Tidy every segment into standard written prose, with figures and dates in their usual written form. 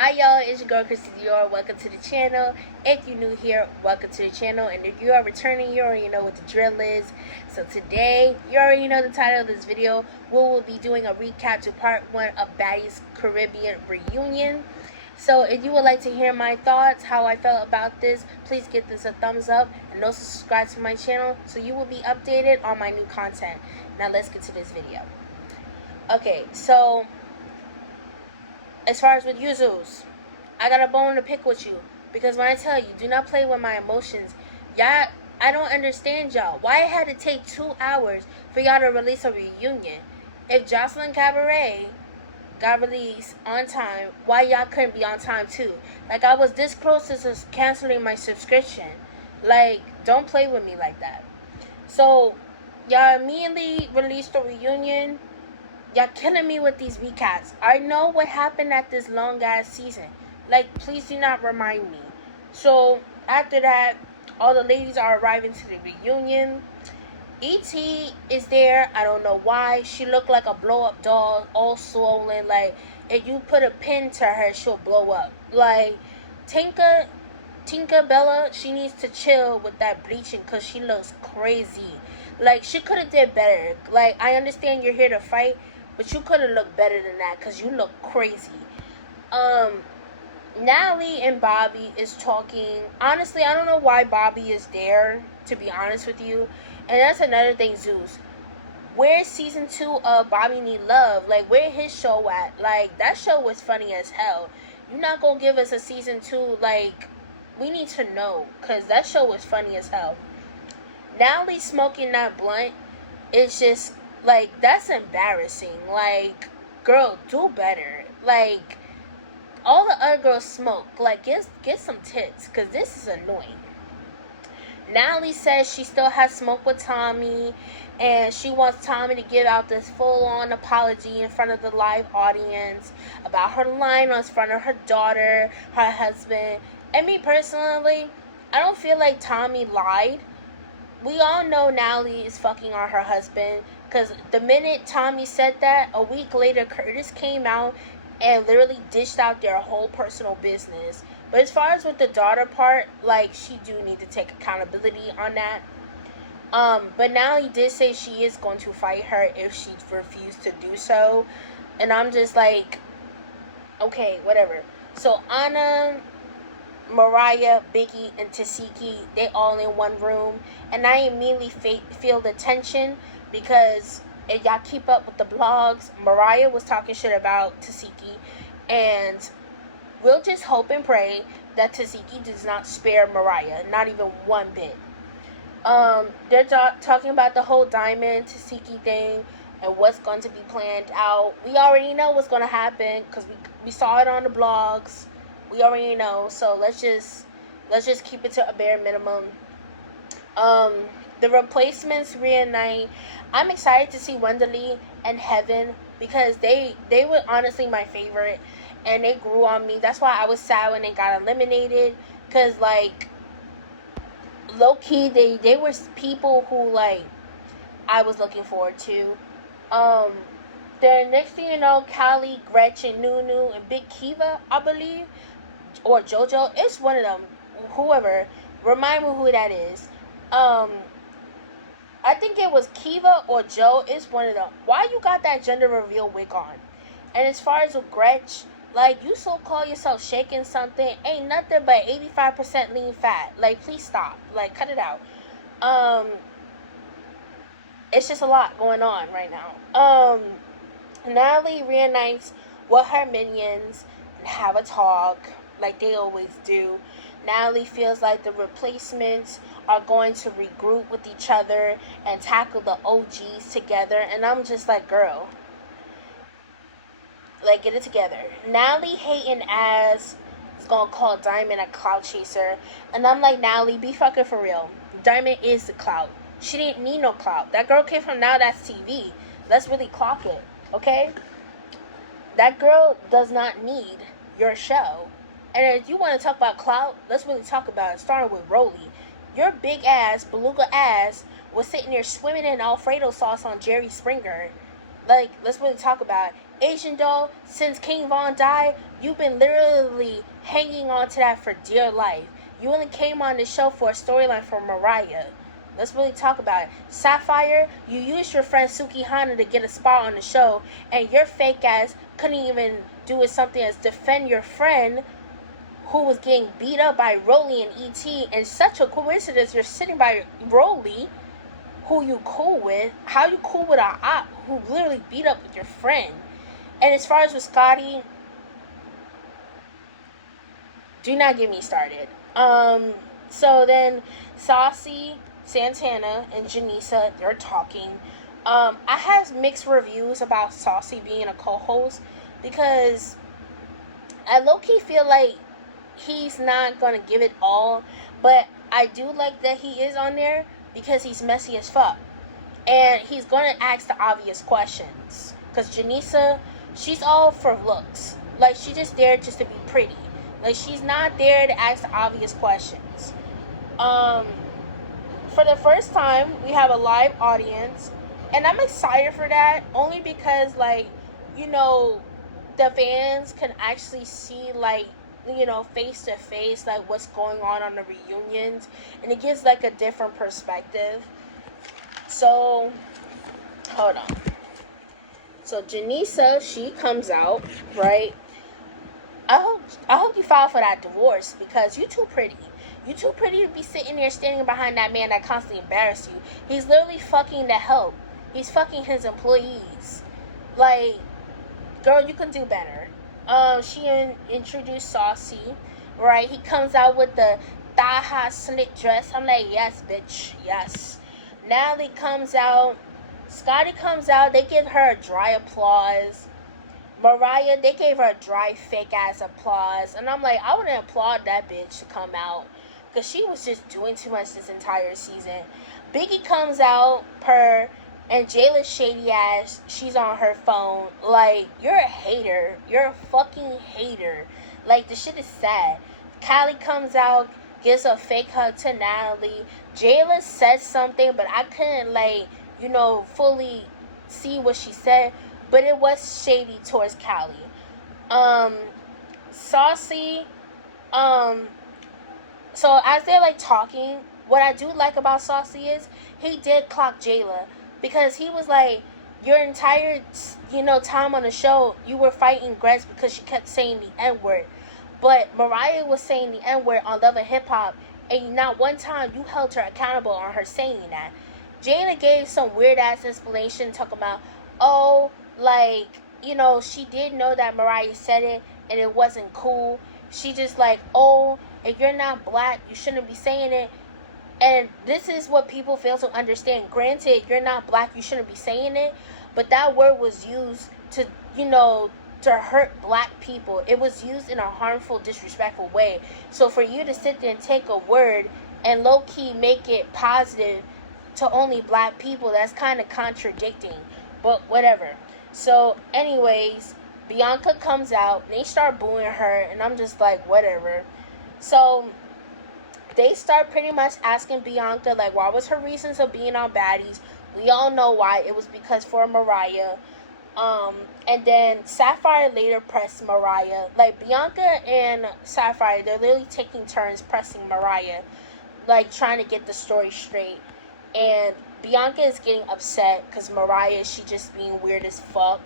Hi y'all, it's your girl Christy Dior. Welcome to the channel. If you're new here, welcome to the channel. And if you are returning, you already know what the drill is. So today, you already know the title of this video. We will be doing a recap to part 1 of Baddies Caribbean reunion. So if you would like to hear my thoughts, how I felt about this, please give this a thumbs up and also subscribe to my channel so you will be updated on my new content. Now let's get to this video. Okay, so as far as with Yuzu's, I got a bone to pick with you. Because when I tell you, do not play with my emotions. Y'all, I don't understand y'all. Why it had to take 2 hours for y'all to release a reunion? If Jocelyn Cabaret got released on time, why y'all couldn't be on time too? Like, I was this close to canceling my subscription. Like, don't play with me like that. So, y'all immediately released a reunion. Y'all killing me with these recaps. I know what happened at this long ass season. Like, please do not remind me. So after that, all the ladies are arriving to the reunion. E.T. is there. I don't know why. She looked like a blow up doll, all swollen. Like, if you put a pin to her, she'll blow up. Like, Tinka Bella, she needs to chill with that bleaching because she looks crazy. Like, she could have did better. Like, I understand you're here to fight, but you could have looked better than that because you look crazy. Natalie and Bobby is talking. Honestly, I don't know why Bobby is there, to be honest with you. And that's another thing, Zeus. Where's season 2 of Bobby Need Love? Like, where his show at? Like, that show was funny as hell. You're not going to give us a season 2. Like, we need to know because that show was funny as hell. Natalie smoking that blunt is just, like, that's embarrassing. Like, girl, do better. Like, all the other girls smoke. Like, get some tits, because this is annoying. Natalie says she still has smoke with Tommy, and she wants Tommy to give out this full-on apology in front of the live audience about her line in front of her daughter, her husband. And me personally, I don't feel like Tommy lied. We all know Natalie is fucking on her husband, because the minute Tommy said that, a week later Curtis came out and literally dished out their whole personal business. But as far as with the daughter part, like, she do need to take accountability on that. But Natalie did say she is going to fight her if she refused to do so. And I'm just like, okay, whatever. So Anna, Mariah, Biggie, and Tasiki, they all in one room. And I immediately feel the tension because if y'all keep up with the blogs, Mariah was talking shit about Tasiki. And we'll just hope and pray that Tasiki does not spare Mariah. Not even one bit. They're talking about the whole Diamond Tasiki thing and what's going to be planned out. We already know what's going to happen because we saw it on the blogs. We already know, so let's just keep it to a bare minimum. The replacements reunite. I'm excited to see Wenderly and Heaven because they were honestly my favorite, and they grew on me. That's why I was sad when they got eliminated, because, like, low-key, they were people who, like, I was looking forward to. Then next thing you know, Callie, Gretchen, Nunu, and Big Kiva, I believe, or JoJo, it's one of them, whoever, remind me who that is. I think it was Kiva or Joe, it's one of them. Why you got that gender reveal wig on? And as far as with Gretch, like, you so call yourself shaking something, ain't nothing but 85% lean fat. Like, please stop. Like, cut it out. It's just a lot going on right now. Natalie reunites with her minions and have a talk like they always do. Natalie feels like the replacements are going to regroup with each other and tackle the OGs together. And I'm just like, girl, like, get it together. Natalie hating ass is going to call Diamond a clout chaser. And I'm like, Natalie, be fucking for real. Diamond is the clout. She didn't need no clout. That girl came from Now That's TV. Let's really clock it, okay? That girl does not need your show. And if you want to talk about clout, let's really talk about it, starting with Rolly. Your big ass, beluga ass, was sitting there swimming in Alfredo sauce on Jerry Springer. Like, let's really talk about it. Asian doll, since King Von died, you've been literally hanging on to that for dear life. You only came on the show for a storyline for Mariah. Let's really talk about it. Sapphire, you used your friend Suki Hana to get a spot on the show, and your fake ass couldn't even do something as defend your friend who was getting beat up by Rolly and E.T. And such a coincidence, you're sitting by Rolly, who you cool with. How you cool with a op who literally beat up with your friend? And as far as with Scotty, do not get me started. So then Saucy, Santana, and Janisa, they're talking. I have mixed reviews about Saucy being a co-host because I low-key feel like he's not gonna give it all, but I do like that he is on there because he's messy as fuck. And he's gonna ask the obvious questions. Because Janisa, she's all for looks. Like, she's just there just to be pretty. Like, she's not there to ask the obvious questions. For the first time, we have a live audience. And I'm excited for that. Only because, like, you know, the fans can actually see, like, you know, face to face, like, what's going on the reunions. And it gives, like, a different perspective. So, hold on. So, Janisa, she comes out, right? I hope you file for that divorce because you too pretty. You too pretty to be sitting there standing behind that man that constantly embarrassed you. He's literally fucking the help. He's fucking his employees. Like, girl, you can do better. She introduced Saucy, right? He comes out with the thigh-high slit dress. I'm like, yes, bitch, yes. Natalie comes out. Scotty comes out. They give her a dry applause. Mariah, they gave her a dry, fake-ass applause. And I'm like, I wouldn't applaud that bitch to come out. Because she was just doing too much this entire season. Biggie comes out, and Jayla's shady ass, she's on her phone. Like, you're a hater. You're a fucking hater. Like, the shit is sad. Callie comes out, gives a fake hug to Natalie. Jayla said something, but I couldn't, like, you know, fully see what she said. But it was shady towards Callie. Saucy, so as they're, like, talking, what I do like about Saucy is he did clock Jayla. Because he was like, your entire, you know, time on the show, you were fighting Gretz because she kept saying the N-word. But Mariah was saying the N-word on Love and Hip Hop, and not one time you held her accountable on her saying that. Jayla gave some weird-ass explanation talking about, oh, like, you know, she did know that Mariah said it, and it wasn't cool. She just like, oh, if you're not black, you shouldn't be saying it. And this is what people fail to understand. Granted, you're not black, you shouldn't be saying it. But that word was used to, you know, to hurt black people. It was used in a harmful, disrespectful way. So for you to sit there and take a word and low-key make it positive to only black people, that's kind of contradicting. But whatever. So anyways, Bianca comes out. And they start booing her. And I'm just like, whatever. So they start pretty much asking Bianca, like, what was her reasons of being on Baddies? We all know why. It was because for Mariah. And then Sapphire later pressed Mariah. Like, Bianca and Sapphire, they're literally taking turns pressing Mariah. Like, trying to get the story straight. And Bianca is getting upset because Mariah, she just being weird as fuck.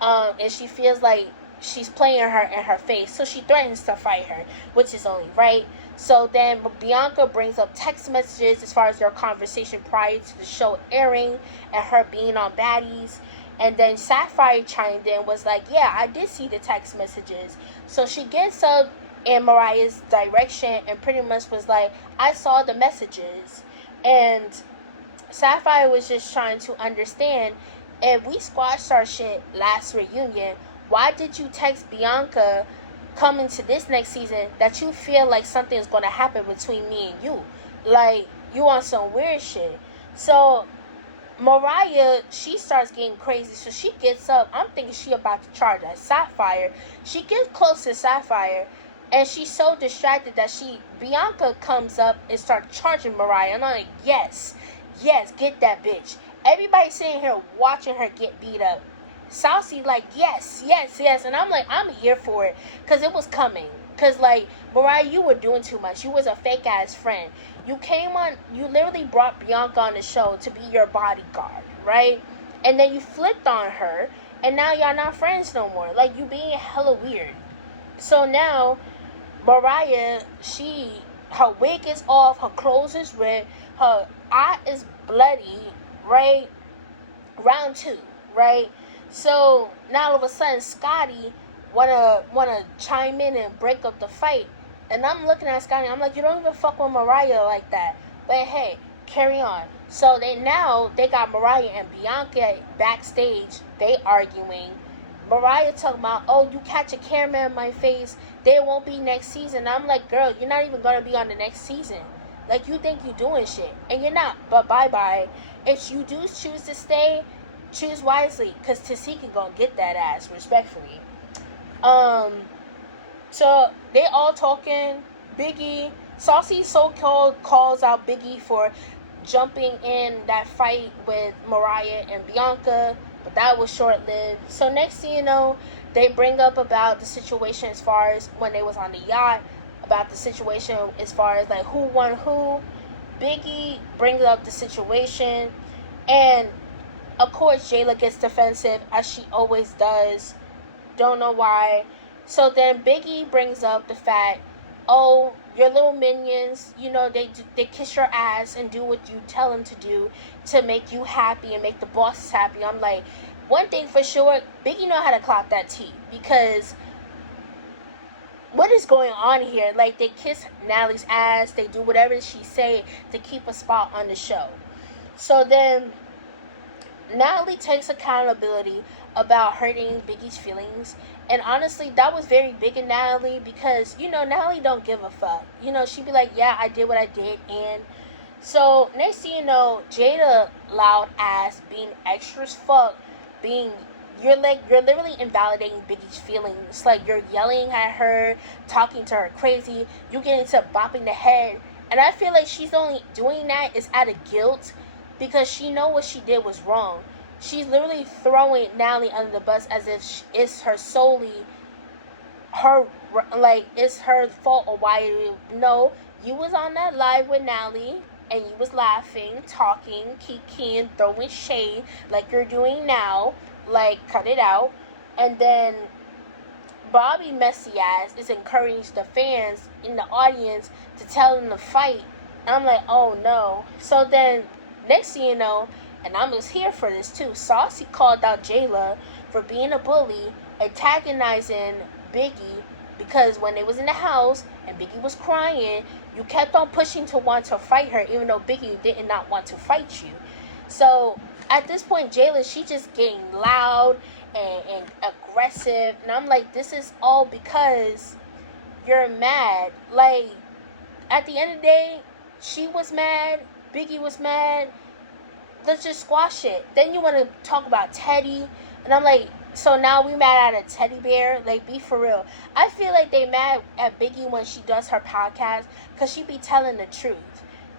And she feels like she's playing her in her face. So she threatens to fight her, which is only right. So then Bianca brings up text messages as far as their conversation prior to the show airing and her being on Baddies. And then Sapphire chimed in, was like, yeah, I did see the text messages. So she gets up in Mariah's direction and pretty much was like, I saw the messages. And Sapphire was just trying to understand, if we squashed our shit last reunion, why did you text Bianca coming to this next season that you feel like something's going to happen between me and you? Like, you on some weird shit. So Mariah, she starts getting crazy. So she gets up. I'm thinking she about to charge at Sapphire. She gets close to Sapphire, and she's so distracted that Bianca comes up and starts charging Mariah. And I'm like, yes, get that bitch. Everybody's sitting here watching her get beat up. Saucy like, yes, yes, yes. And I'm like, I'm here for it. Because it was coming. Because, like, Mariah, you were doing too much. You was a fake-ass friend. You came on, you literally brought Bianca on the show to be your bodyguard, right? And then you flipped on her. And now y'all not friends no more. Like, you being hella weird. So now, Mariah, her wig is off. Her clothes is red. Her eye is bloody, right? Round 2, right? So now all of a sudden Scotty wanna chime in and break up the fight. And I'm looking at Scotty, I'm like, you don't even fuck with Mariah like that. But hey, carry on. So they got Mariah and Bianca backstage, they arguing. Mariah talking about, oh, you catch a camera in my face, they won't be next season. I'm like, girl, you're not even gonna be on the next season. Like, you think you doing shit, and you're not. But bye-bye. If you do choose to stay, choose wisely, because Tasika gonna get that ass, respectfully. So they all talking. Biggie, Saucy so-called calls out Biggie for jumping in that fight with Mariah and Bianca, but that was short-lived. So next thing you know, they bring up about the situation as far as when they was on the yacht, about the situation as far as like who won who. Biggie brings up the situation, and of course Jayla gets defensive as she always does. Don't know why. So then Biggie brings up the fact, oh, your little minions, you know, they kiss your ass and do what you tell them to do to make you happy and make the bosses happy. I'm like, one thing for sure, Biggie know how to clock that tea, because what is going on here? Like, they kiss Natalie's ass, they do whatever she say to keep a spot on the show. So then Natalie takes accountability about hurting Biggie's feelings. And honestly, that was very big in Natalie, because, you know, Natalie don't give a fuck. You know, she'd be like, yeah, I did what I did. And so next thing you know, Jada loud ass being extra as fuck, you're literally invalidating Biggie's feelings. Like, you're yelling at her, talking to her crazy, you get into bopping the head. And I feel like she's only doing that is out of guilt, because she know what she did was wrong. She's literally throwing Natalie under the bus as if it's her solely like, it's her fault or why. No, you was on that live with Natalie and you was laughing, talking, kikiing, throwing shade like you're doing now. Like, cut it out. And then Bobby messy ass is encouraging the fans in the audience to tell them to fight. And I'm like, oh no. So then next thing you know, and I was here for this too, Saucy called out Jayla for being a bully, antagonizing Biggie, because when they was in the house and Biggie was crying, you kept on pushing to want to fight her, even though Biggie did not want to fight you. So at this point, Jayla, she just getting loud and aggressive, and I'm like, this is all because you're mad. Like, at the end of the day, she was mad, Biggie was mad. Let's just squash it. Then you want to talk about Teddy, and I'm like, so now we mad at a teddy bear? Like, be for real. I feel like they mad at Biggie when she does her podcast, because she be telling the truth.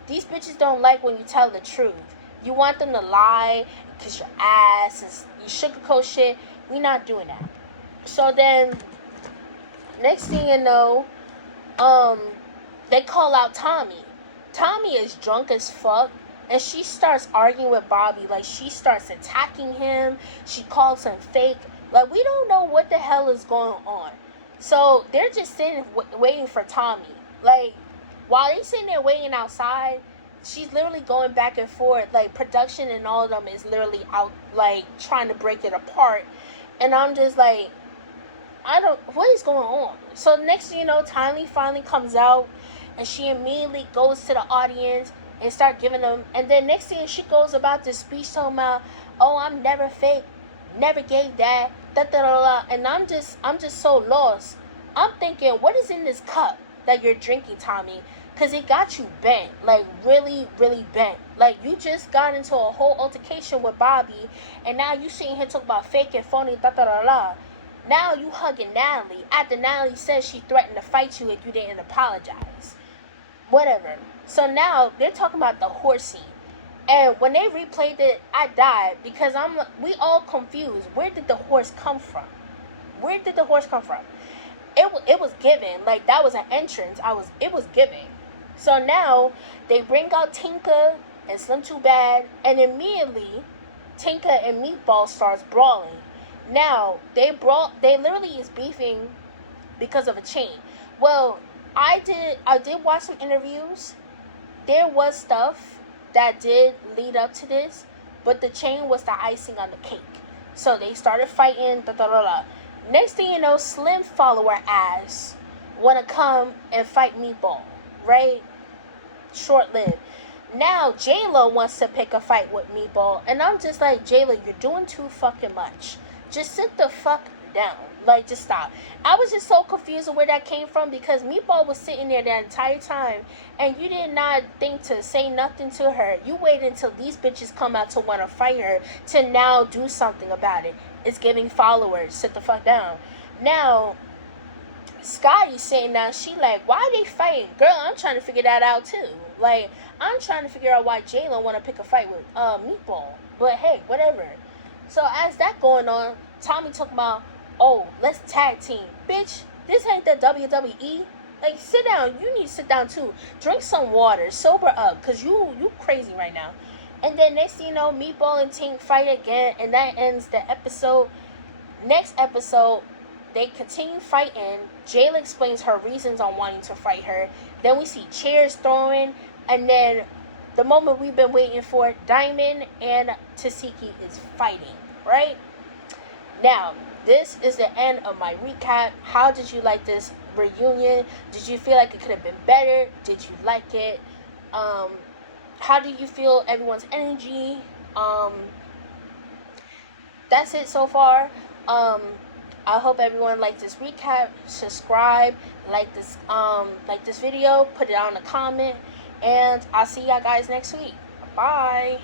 These bitches don't like when you tell the truth. You want them to lie, kiss your ass, and you sugarcoat shit. We not doing that. So then, next thing you know, they call out Tommy. Tommy is drunk as fuck. And she starts arguing with Bobby. Like, she starts attacking him. She calls him fake. Like, we don't know what the hell is going on. So they're just sitting waiting for Tommy. Like, while they're sitting there waiting outside, she's literally going back and forth. Like, production and all of them is literally out, like, trying to break it apart. And I'm just like, what is going on? So next thing you know, Tommy finally comes out. And she immediately goes to the audience and start giving them, and then next thing she goes about this speech talking about, oh, I'm never fake, never gave that, da da da da, and I'm just so lost. I'm thinking, what is in this cup that you're drinking, Tommy? Because it got you bent, like really, really bent. Like, you just got into a whole altercation with Bobby, and now you sitting here talking about fake and phony, da da da da. Now you hugging Natalie after Natalie says she threatened to fight you if you didn't apologize. Whatever. So now they're talking about the horsey. And when they replayed it, I died because we all confused. Where did the horse come from? Where did the horse come from? It was given, like that was an entrance. It was given. So now they bring out Tinka and Slim Too Bad, and immediately Tinka and Meatball starts brawling. Now they literally is beefing because of a chain. Well, I did watch some interviews. There was stuff that did lead up to this, but the chain was the icing on the cake. So they started fighting. Next thing you know, Slim follower ass wanna come and fight Meatball, right? Short lived. Now Jayla wants to pick a fight with Meatball, and I'm just like, Jayla, you're doing too fucking much. Just sit the fuck down. Like, just stop. I was just so confused of where that came from, because Meatball was sitting there the entire time, and you did not think to say nothing to her. You waited until these bitches come out to want to fight her to now do something about it. It's giving followers. Sit the fuck down. Now, Scotty's sitting down. She like, why are they fighting? Girl, I'm trying to figure that out too. Like, I'm trying to figure out why Jayla want to pick a fight with Meatball. But hey, whatever. So as that going on, Tommy talking about, oh, let's tag team. Bitch, this ain't the WWE. Like, sit down. You need to sit down too. Drink some water. Sober up. Because you crazy right now. And then next thing you know, Meatball and Tink fight again. And that ends the episode. Next episode, they continue fighting. Jayla explains her reasons on wanting to fight her. Then we see chairs throwing. And then the moment we've been waiting for, Diamond and Tasiki is fighting. Right? Now, this is the end of my recap. How did you like this reunion? Did you feel like it could have been better? Did you like it? How do you feel everyone's energy? That's it so far. I hope everyone liked this recap. Subscribe, like this video, put it on a comment, and I'll see y'all guys next week. Bye.